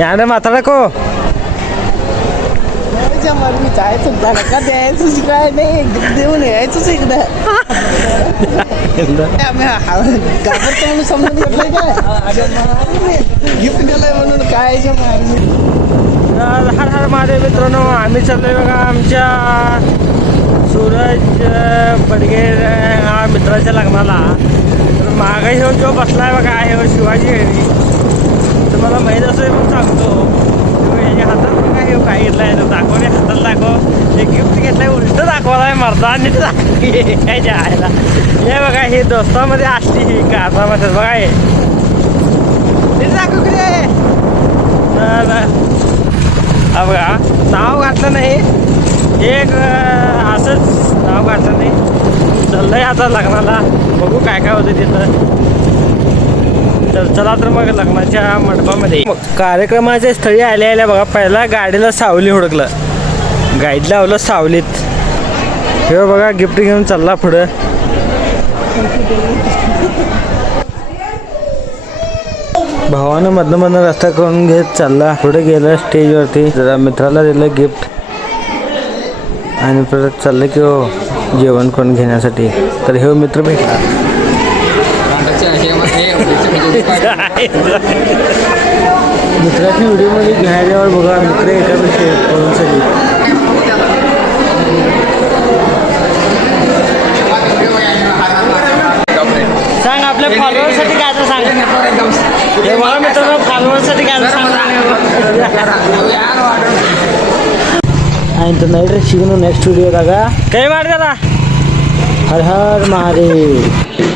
याने म्हातारा को मी जायचं धडका द्यायचं काय नाही देऊन यायचंच एकदा घाबरतो म्हणून समजून घेतलंय काय गिफ्ट दिलंय म्हणून काय हर हर महादेव मित्रांनो, आम्ही चाललोय बघा आमच्या सूरज बडगेर हा मित्राच्या लग्नाला. तर मागं ह्यो जो बसलाय बघा ह्यो शिवाजी घरी. तुम्हाला माहीत असेल पण सांगतो, ह्याच्या हातात बघा ह्यो काय घेतलाय दाखवणे, हातात दाखव हे गिफ्ट घेतलंय, उलट दाखवलाय मर्दा आणि काय जायला. हे बघा हे दोस्तामध्ये असली ही कारणामध्ये बघा हे दाखव रे. हा बघा नाव घातलं नाही, एक असंच नाव घातलं नाही. चाललंय आता लग्नाला, बघू काय काय होतं तिथं. तर चला तर मग लग्नाच्या मंडपामध्ये कार्यक्रमाच्या स्थळी आल्या बघा. पहिला गाडीला सावली हुडकलं, गाईड लावलं सावलीत. हे बघा गिफ्ट घेऊन चालला पुढं. भावानं मधनं रस्ता करून घेत चालला पुढे. गेलं स्टेजवरती, जरा मित्राला दिलं गिफ्ट आणि परत चाललं की हो जेवण करून घेण्यासाठी. तर हे मित्र भेटला. मित्राच्या व्हिडिओमध्ये घ्यायल्यावर बघा मित्र एकापेक्षा करून सगळी. सांग आपल्या फॉलोअरसाठी काय तर सांग. हे मला मित्रांनो फॉलोअरसाठी काय तर सांग. आणि तर नाही शिकून नेक्स्ट व्हिडिओ का काय मार त्याला. हर हर महादेव.